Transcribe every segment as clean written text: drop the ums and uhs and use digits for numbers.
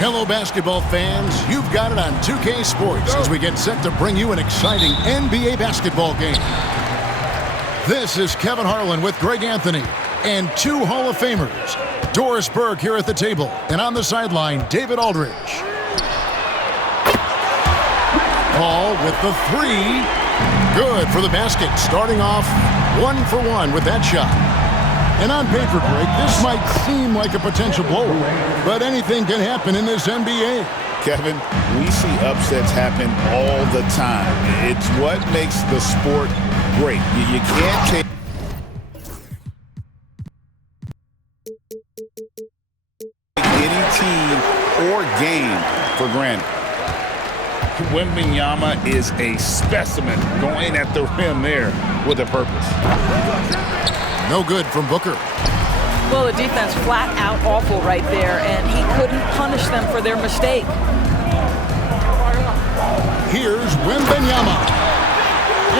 Hello, basketball fans. You've got it on 2K Sports as we get set to bring you an exciting NBA basketball game. This is Kevin Harlan with Greg Anthony and two Hall of Famers. Doris Burke here at the table, and on the sideline, David Aldridge. Ball with the three. Good for the basket, starting off 1 for 1 with that shot. And on paper, Greg, this might seem like a potential blowout, but anything can happen in this NBA. Kevin, we see upsets happen all the time. It's what makes the sport great. You can't take any team or game for granted. Wembanyama is a specimen going at the rim there with a purpose. No good from Booker. Well, the defense flat out awful right there, and he couldn't punish them for their mistake. Here's Wembanyama.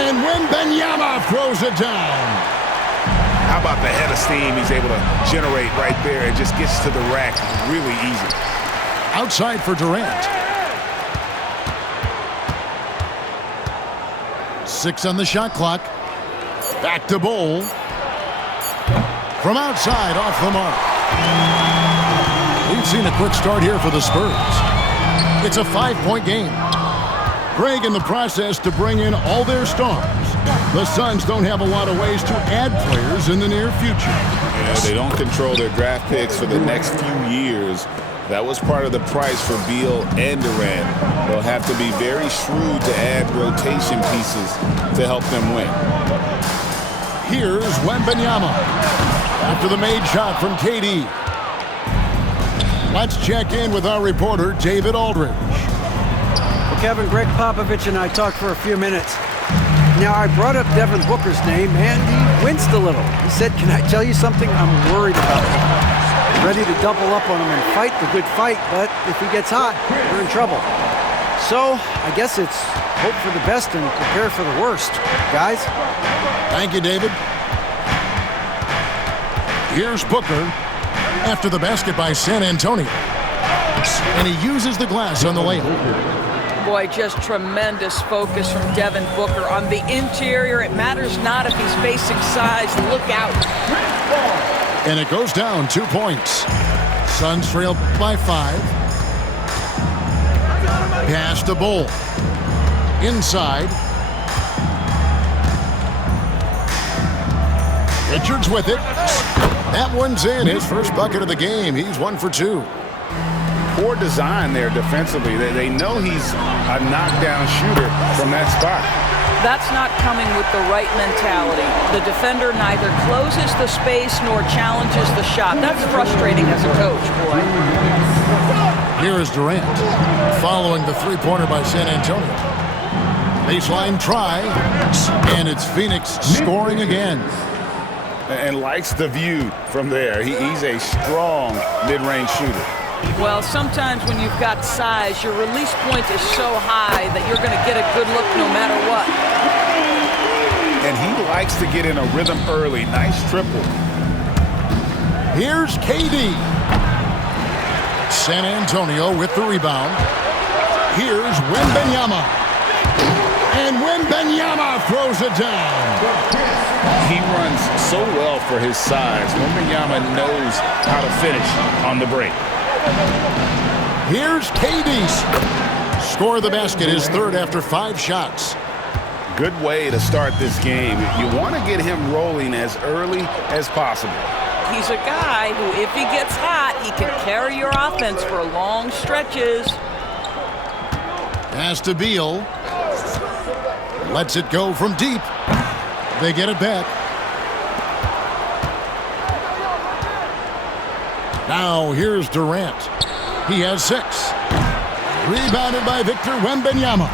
And Wembanyama throws it down. How about the head of steam he's able to generate right there and just gets to the rack really easy. Outside for Durant. 6 on the shot clock. Back to Bol. From outside, off the mark. We've seen a quick start here for the Spurs. It's a 5-point game. Greg in the process to bring in all their stars. The Suns don't have a lot of ways to add players in the near future. Yeah, they don't control their draft picks for the next few years. That was part of the price for Beal and Durant. They'll have to be very shrewd to add rotation pieces to help them win. Here's Wembanyama. After the made shot from KD. Let's check in with our reporter, David Aldridge. Well, Kevin, Greg Popovich and I talked for a few minutes. Now, I brought up Devin Booker's name, and he winced a little. He said, "Can I tell you something? I'm worried about him. Ready to double up on him and fight the good fight, but if he gets hot, we're in trouble." So, I guess it's hope for the best and prepare for the worst, guys. Thank you, David. Here's Booker after the basket by San Antonio. And he uses the glass on the layup. Boy, just tremendous focus from Devin Booker on the interior. It matters not if he's facing size. Look out. And it goes down 2 points. Suns trail by 5. Pass to Bol. Inside. Richards with it. That one's in. His first bucket of the game. He's 1 for 2. Poor design there defensively. They know he's a knockdown shooter from that spot. That's not coming with the right mentality. The defender neither closes the space nor challenges the shot. That's frustrating as a coach, boy. Here is Durant, following the three-pointer by San Antonio. Baseline try, and it's Phoenix scoring again. And likes the view from there. He's a strong mid-range shooter. Well, sometimes when you've got size, your release point is so high that you're going to get a good look no matter what. And he likes to get in a rhythm early. Nice triple. Here's KD. San Antonio with the rebound. Here's Wembanyama. And Wembanyama throws it down. He runs so well for his size. Wembanyama knows how to finish on the break. Here's KD. Score the basket, his third after 5 shots. Good way to start this game. You want to get him rolling as early as possible. He's a guy who, if he gets hot, he can carry your offense for long stretches. Pass to Beal. Lets it go from deep. They get it back. Now here's Durant. He has 6. Rebounded by Victor Wembanyama.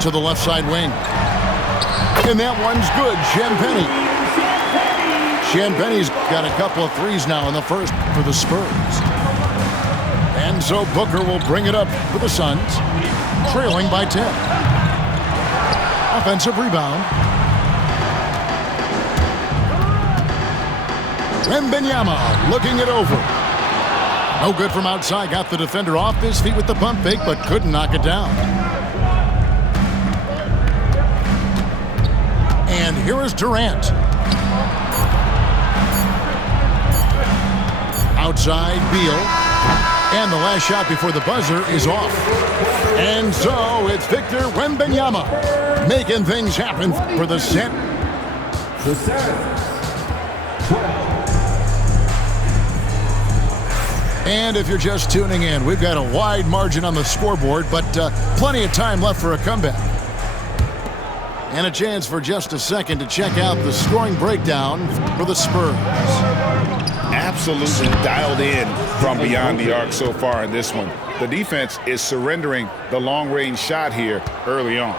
To the left side wing. And that one's good. Champagne's got a couple of threes now in the first for the Spurs. And so Booker will bring it up for the Suns, trailing by 10. Offensive rebound. Wembanyama looking it over. No good from outside. Got the defender off his feet with the pump fake, but couldn't knock it down. And here is Durant. Outside, Beal. And the last shot before the buzzer is off. And so it's Victor Wembanyama making things happen for the set. And if you're just tuning in, we've got a wide margin on the scoreboard, but plenty of time left for a comeback. And a chance for just a second to check out the scoring breakdown for the Spurs. Absolutely dialed in from beyond the arc so far in this one. The defense is surrendering the long-range shot here early on.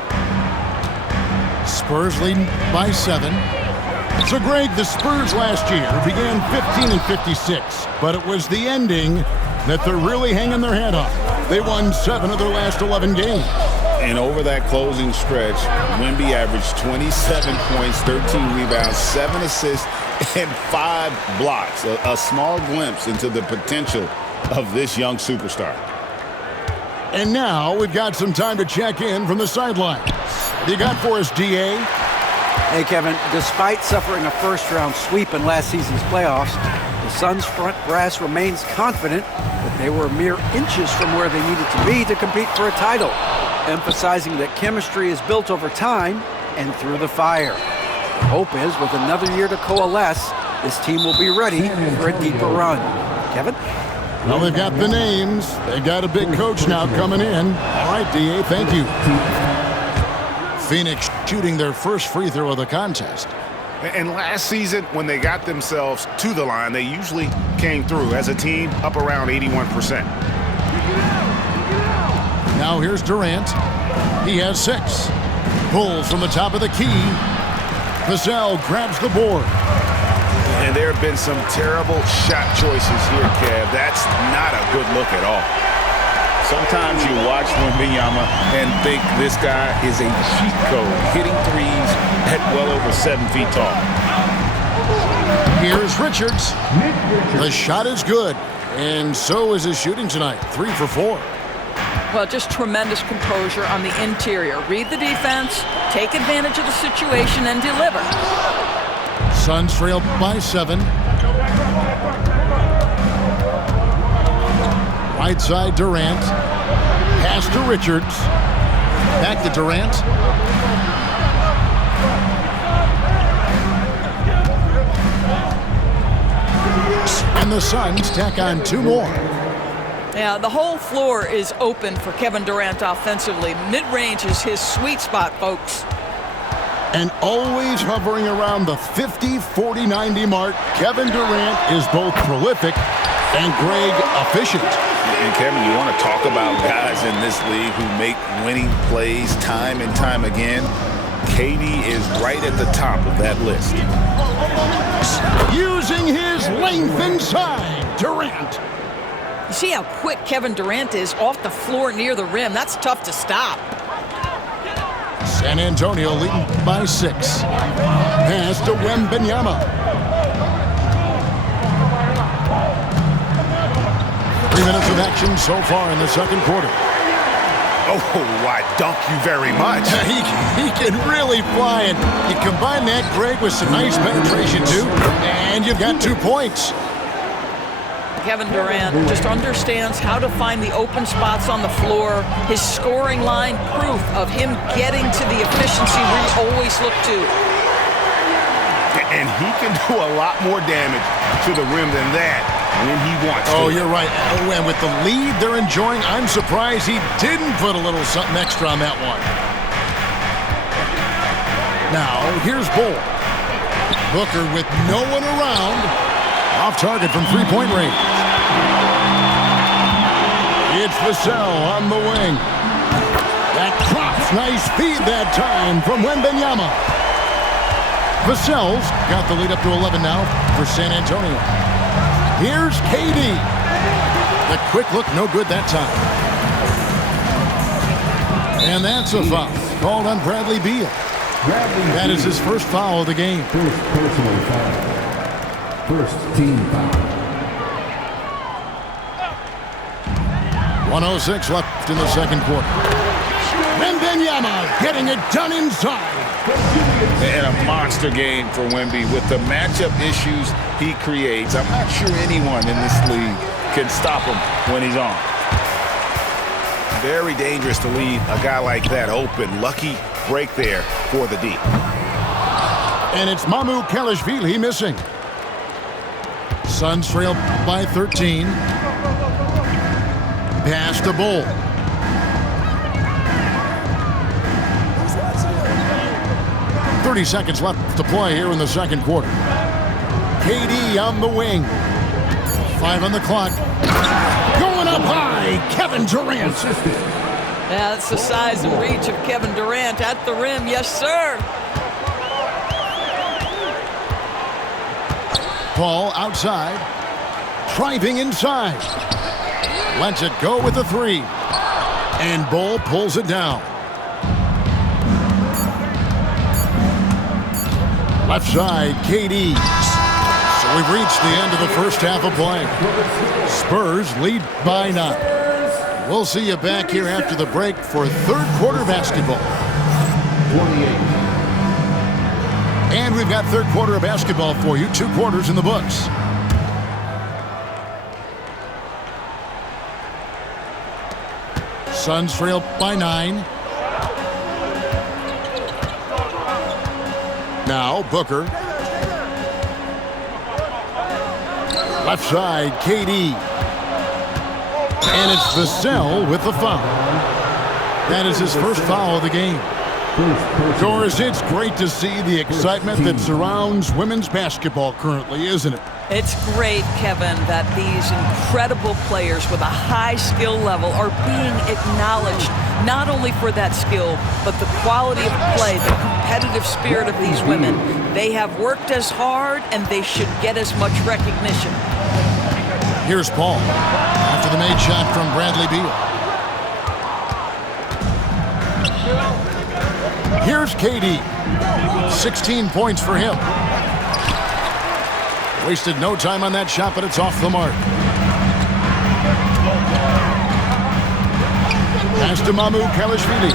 Spurs leading by 7. So, Greg, the Spurs last year began 15-56, but it was the ending that they're really hanging their head on. They won 7 of their last 11 games. And over that closing stretch, Wemby averaged 27 points, 13 rebounds, 7 assists, and 5 blocks. A small glimpse into the potential of this young superstar. And now we've got some time to check in from the sidelines. You got for us, D.A.? Hey, Kevin, despite suffering a first-round sweep in last season's playoffs, the Suns' front brass remains confident that they were mere inches from where they needed to be to compete for a title, emphasizing that chemistry is built over time and through the fire. The hope is, with another year to coalesce, this team will be ready for a deeper run. Kevin? Well, they've got the names. They've got a big coach now coming in. All right, D.A., thank you. Phoenix shooting their first free throw of the contest. And last season, when they got themselves to the line, they usually came through as a team up around 81%. Now here's Durant. He has 6. Pulls from the top of the key. Vassell grabs the board. And there have been some terrible shot choices here, Kev. That's not a good look at all. Sometimes you watch Wembanyama and think this guy is a cheat code, hitting threes at well over 7 feet tall. Here's Richards. The shot is good, and so is his shooting tonight. 3 for 4. Well, just tremendous composure on the interior. Read the defense, take advantage of the situation, and deliver. Suns trail by 7. Right side, Durant. Pass to Richards. Back to Durant. And the Suns tack on 2 more. Yeah, the whole floor is open for Kevin Durant offensively. Mid-range is his sweet spot, folks. And always hovering around the 50, 40, 90 mark, Kevin Durant is both prolific and, Greg, efficient. And Kevin, you want to talk about guys in this league who make winning plays time and time again? KD is right at the top of that list. Using his length inside, Durant. You see how quick Kevin Durant is off the floor near the rim. That's tough to stop. San Antonio leading by 6. Pass to Wembanyama. 3 minutes of action so far in the second quarter. Oh, I dunk you very much. He can really fly, and you combine that, Greg, with some nice penetration, too, and you've got 2 points. Kevin Durant just understands how to find the open spots on the floor. His scoring line, proof of him getting to the efficiency we always look to. And he can do a lot more damage to the rim than that when he wants to. Oh, you're right. And with the lead they're enjoying, I'm surprised he didn't put a little something extra on that one. Now, here's Bull. Booker with no one around. Off target from 3-point range. It's Vassell on the wing. That drops. Nice feed that time from Wembanyama. Vassell's got the lead up to 11 now for San Antonio. Here's KD. The quick look, no good that time. And that's a foul called on Bradley Beal. That is his first foul of the game. First team foul. 1:06 left in the second quarter. Wembanyama getting it done inside. And a monster game for Wemby with the matchup issues he creates. I'm not sure anyone in this league can stop him when he's on. Very dangerous to leave a guy like that open. Lucky break there for the D. And it's Mamu Kelishvili missing. Suns trail by 13. Pass to Bull. .30 seconds left to play here in the second quarter. KD on the wing. 5 on the clock. Going up high, Kevin Durant. Yeah, that's the size and reach of Kevin Durant at the rim. Yes, sir. Paul outside. Driving inside. Lets it go with the 3. And Bull pulls it down. Left side, KD. So we've reached the end of the first half of play. Spurs lead by 9. We'll see you back here after the break for third quarter basketball. 28. And we've got third quarter of basketball for you. 2 quarters in the books. Suns trail by 9. Now Booker. Left side, KD. And it's Vassell with the foul. That is his first foul of the game. Doris, it's great to see the excitement that surrounds women's basketball currently, isn't it? It's great, Kevin, that these incredible players with a high skill level are being acknowledged, not only for that skill, but the quality of play, the competitive spirit of these women. They have worked as hard, and they should get as much recognition. Here's Paul after the made shot from Bradley Beal. Here's KD. 16 points for him. Wasted no time on that shot, but it's off the mark. Pass to Mamu Kelishvili.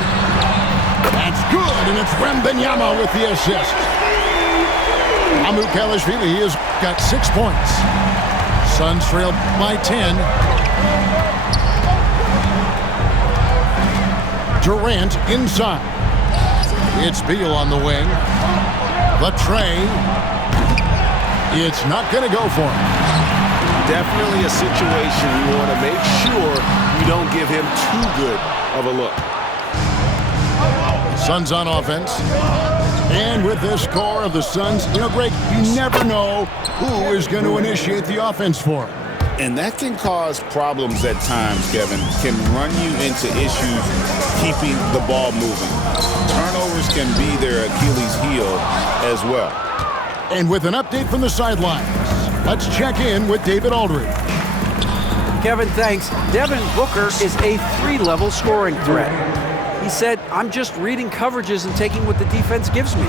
That's good, and it's Wembanyama with the assist. Mamu Kelishvili has got 6 points. Suns trail by 10. Durant inside. It's Beal on the wing. The tray. It's not going to go for him. Definitely a situation you want to make sure you don't give him too good of a look. Suns on offense. And with this score of the Suns, Greg, you never know who is going to initiate the offense for him. And that can cause problems at times, Kevin. Can run you into issues keeping the ball moving. Turnovers can be their Achilles heel as well. And with an update from the sidelines, let's check in with David Aldridge. Kevin, thanks. Devin Booker is a 3-level scoring threat. He said, I'm just reading coverages and taking what the defense gives me.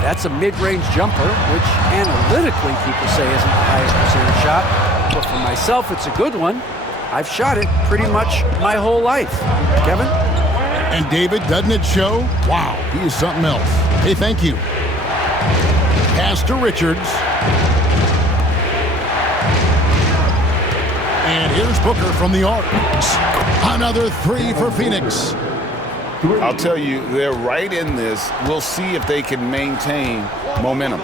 That's a mid-range jumper, which analytically people say isn't the highest percentage shot. But for myself, it's a good one. I've shot it pretty much my whole life. Kevin? And David, doesn't it show? Wow, he is something else. Hey, thank you. Pass to Richards. And here's Booker from the arc. Another 3 for Phoenix. I'll tell you, they're right in this. We'll see if they can maintain momentum.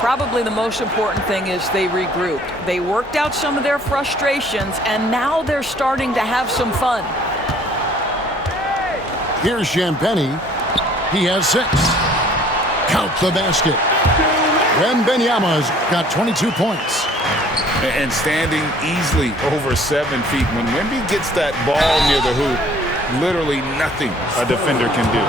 Probably the most important thing is they regrouped. They worked out some of their frustrations, and now they're starting to have some fun. Here's Champagnie. He has 6. Count the basket. Wembanyama's got 22 points. And standing easily over 7 feet. When Wemby gets that ball near the hoop, literally nothing a defender can do.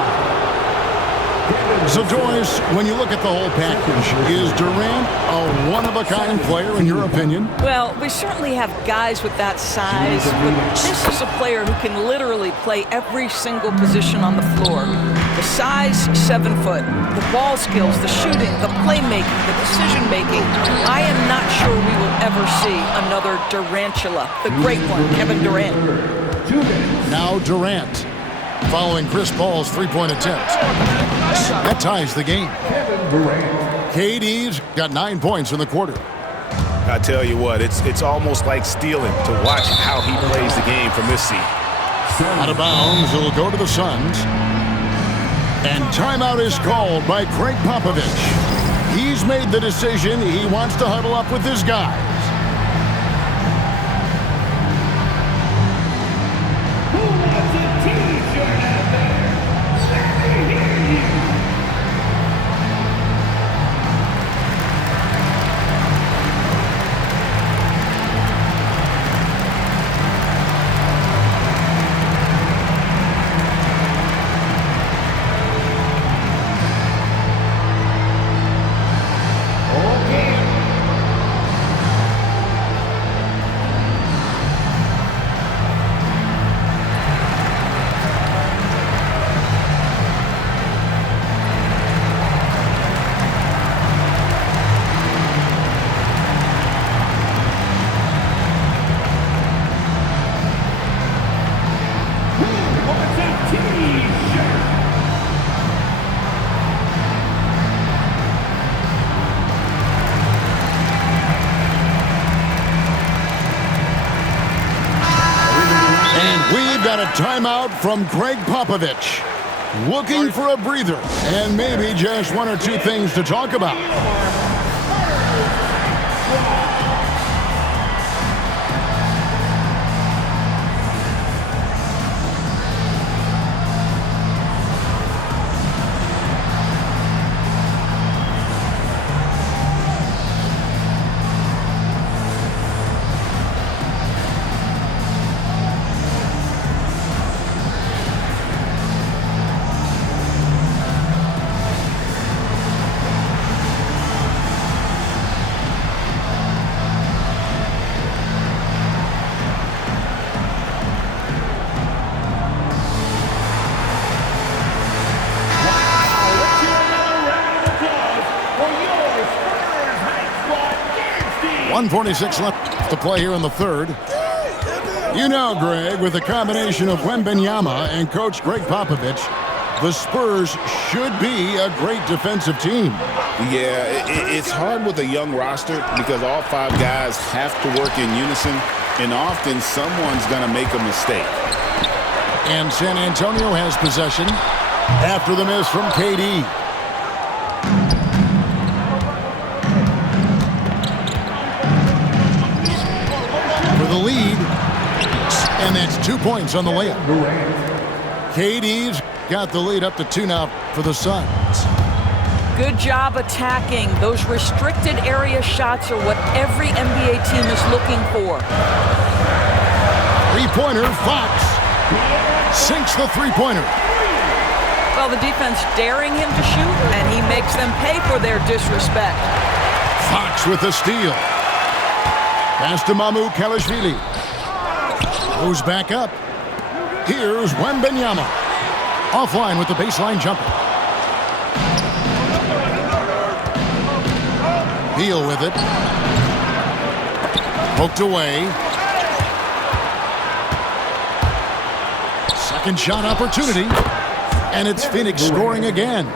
So, Doris, when you look at the whole package, is Durant a one-of-a-kind player in your opinion? Well, we certainly have guys with that size, but this is a player who can literally play every single position on the floor. The size, 7 foot. The ball skills, the shooting, the playmaking, the decision-making. I am not sure see another Durantula, the great one, Kevin Durant. Now Durant, following Chris Paul's three-point attempt. That ties the game. KD's got 9 points in the quarter. I tell you what, it's almost like stealing to watch how he plays the game from this seat. Out of bounds, it'll go to the Suns. And timeout is called by Greg Popovich. He's made the decision. He wants to huddle up with his guys. Who wants a T-shirt out there? Let me hear you. Got a timeout from Greg Popovich. Looking for a breather and maybe just one or two things to talk about. .146 left to play here in the third. You know, Greg, with the combination of Wembanyama and Coach Greg Popovich, the Spurs should be a great defensive team. Yeah, it's hard with a young roster because all 5 guys have to work in unison, and often someone's going to make a mistake. And San Antonio has possession after the miss from KD. The lead, and that's 2 points on the layup. KD's got the lead up to 2 now for the Suns. Good job attacking. Those restricted area shots are what every NBA team is looking for. Three-pointer, Fox sinks the three-pointer. Well, the defense daring him to shoot, and he makes them pay for their disrespect. Fox with the steal. Pass to Mamoukelashvili. Goes back up. Here's Wembanyama. Offline with the baseline jumper. Beal with it. Poked away. Second shot opportunity. And it's Phoenix scoring again.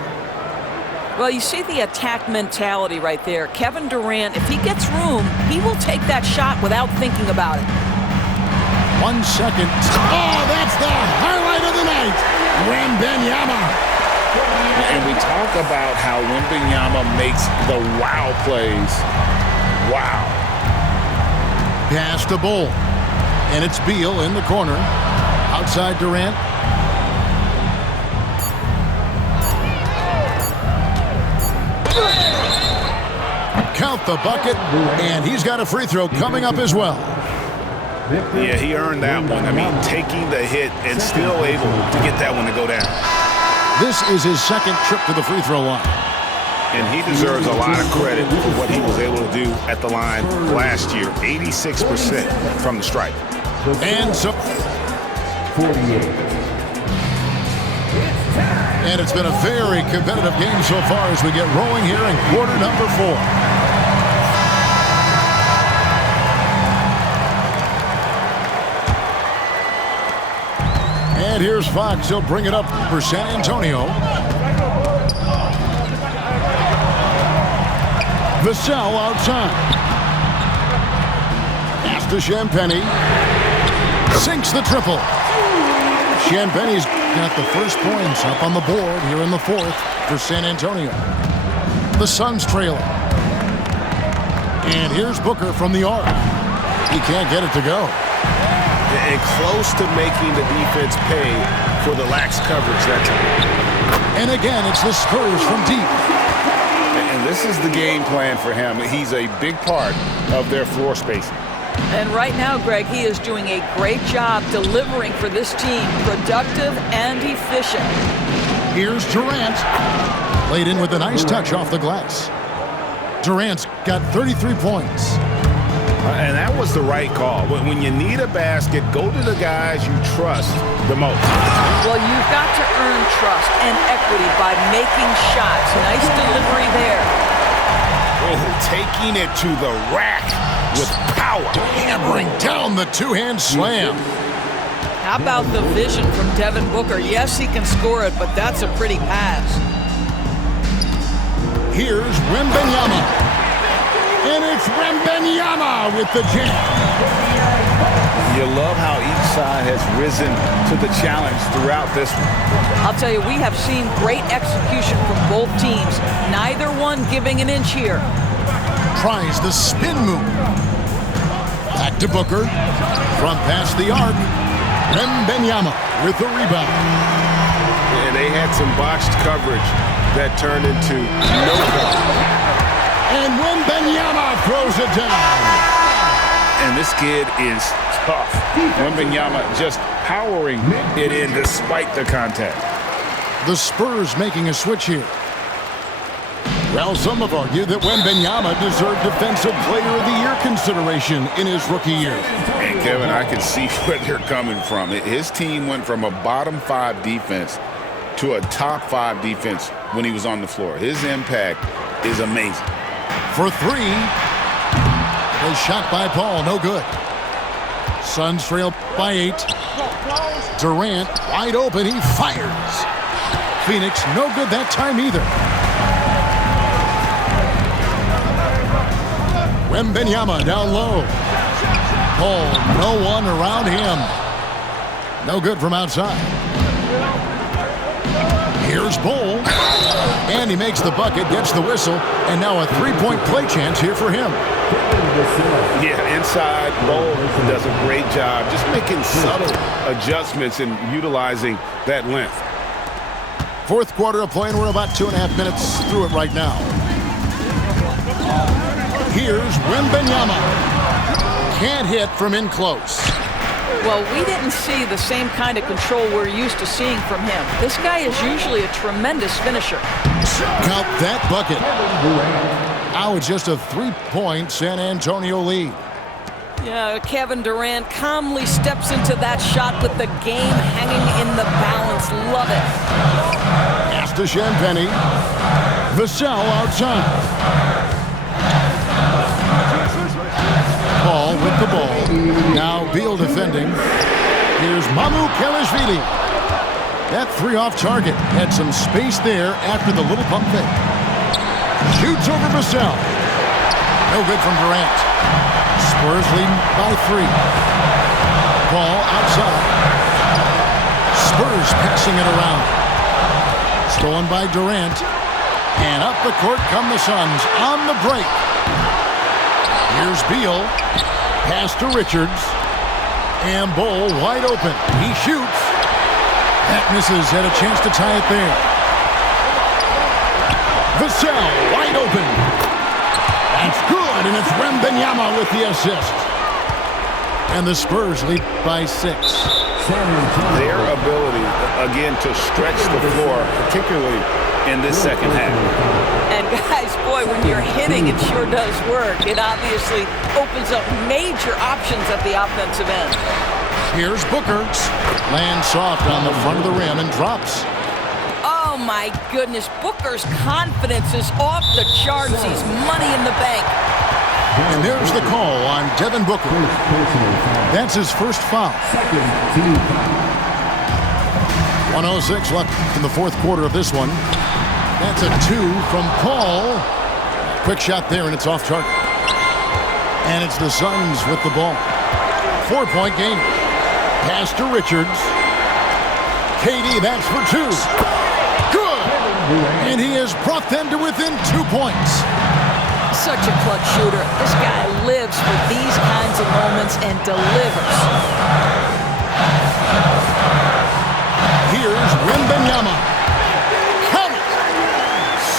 Well, you see the attack mentality right there. Kevin Durant, if he gets room, he will take that shot without thinking about it. 1 second. Oh, that's the highlight of the night. Wembanyama. And we talk about how Wembanyama makes the wow plays. Wow. Pass to Bull. And it's Beal in the corner. Outside Durant. Count the bucket, and he's got a free throw coming up as well. Yeah, he earned that one. I mean, taking the hit and still able to get that one to go down. This is his second trip to the free throw line. And he deserves a lot of credit for what he was able to do at the line last year. 86% from the stripe. And so 48. And it's been a very competitive game so far as we get rolling here in quarter number 4. Fox. He'll bring it up for San Antonio. Vassell outside. Pass to Champagnie. Sinks the triple. Champagnie's got the first points up on the board here in the fourth for San Antonio. The Suns trailing. And here's Booker from the arc. He can't get it to go. And close to making the defense pay for the lax coverage that time. And again, it's the Spurs from deep. And this is the game plan for him. He's a big part of their floor spacing. And right now, Greg, he is doing a great job delivering for this team, productive and efficient. Here's Durant. Played in with a nice touch off the glass. Durant's got 33 points. And that was the right call. When you need a basket, go to the guys you trust the most. Well, you've got to earn trust and equity by making shots. Nice delivery there. Oh, taking it to the rack with power. Hammering down the two-hand slam. How about the vision from Devin Booker? Yes, he can score it, but that's a pretty pass. Here's Wembanyama. And it's Wembanyama with the jam. You love how each side has risen to the challenge throughout this one. I'll tell you, we have seen great execution from both teams. Neither one giving an inch here. Tries the spin move. Back to Booker. From past the arc. Wembanyama with the rebound. And they had some botched coverage that turned into no coverage. And Wembanyama throws it down. And this kid is tough. Wembanyama just powering it in despite the contact. The Spurs making a switch here. Well, some have argued that Wembanyama deserved Defensive Player of the Year consideration in his rookie year. And Kevin, I can see where they're coming from. His team went from a bottom 5 defense to a top 5 defense when he was on the floor. His impact is amazing. For three. A shot by Paul, no good. Suns trail by 8. Durant wide open, he fires. Phoenix no good that time either. Wembanyama down low. Paul, no one around him. No good from outside. Here's Bull. And he makes the bucket, gets the whistle, and now a three-point play chance here for him. Yeah, inside, Bull does a great job just making subtle adjustments and utilizing that length. Fourth quarter of play, and we're about 2.5 minutes through it right now. Here's Wembanyama. Can't hit from in close. Well, we didn't see the same kind of control we're used to seeing from him. This guy is usually a tremendous finisher. Count that bucket. Now it's just a 3-point San Antonio lead. Yeah, Kevin Durant calmly steps into that shot with the game hanging in the balance. Love it. Pass to Champagnie. Vassell outside. Paul with the ball. Now Beal defending. Here's Mamu Kelishvili. That 3 off target. Had some space there after the little pump fake. Shoots over Vassell. No good from Durant. Spurs leading by 3. Ball outside. Spurs passing it around. Stolen by Durant. And up the court come the Suns on the break. Here's Beal. Pass to Richards. And Bull wide open. He shoots. That misses. Had a chance to tie it there. Vassell wide open. That's good, and it's Wembanyama with the assist. And the Spurs lead by 6. Their ability, again, to stretch the floor, particularly in this second half. And guys, boy, when you're hitting, it sure does work. It obviously opens up major options at the offensive end. Here's Booker. Lands soft on the front of the rim and drops. Oh, my goodness. Booker's confidence is off the charts. He's money in the bank. And there's the call on Devin Booker. That's his first foul. 1:06 left in the fourth quarter of this one. That's a 2 from Paul. Quick shot there, and it's off target. And it's the Suns with the ball. 4-point game. Pass to Richards. KD, that's for 2. Good! And he has brought them to within 2 points. Such a clutch shooter. This guy lives for these kinds of moments and delivers. Here's Wembanyama. Count it!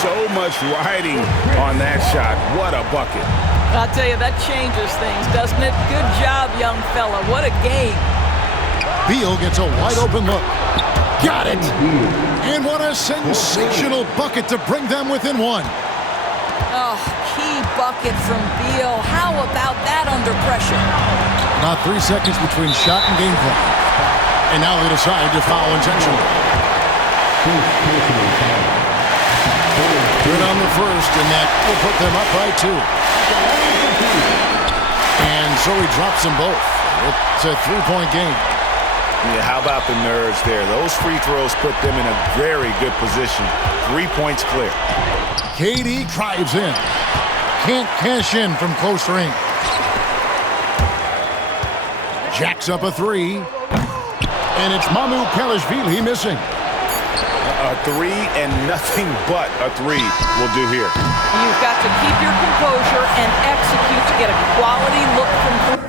So much riding on that shot. What a bucket. I'll tell you, that changes things, doesn't it? Good job, young fella. What a game. Beal gets a wide open look. Got it! And what a sensational bucket to bring them within 1. Oh, key bucket from Beal. How about that under pressure? About 3 seconds between shot and game clock. And now they decide to foul intentionally. Good on the first, and that will put them up by 2. And so he drops them both. It's a 3-point game. Yeah, how about the nerves there? Those free throws put them in a very good position. 3 points clear. KD drives in. Can't cash in from close range. Jacks up a 3. And it's Mamu Kelishvili missing. A 3 and nothing but a 3 will do here. You've got to keep your composure and execute to get a quality look from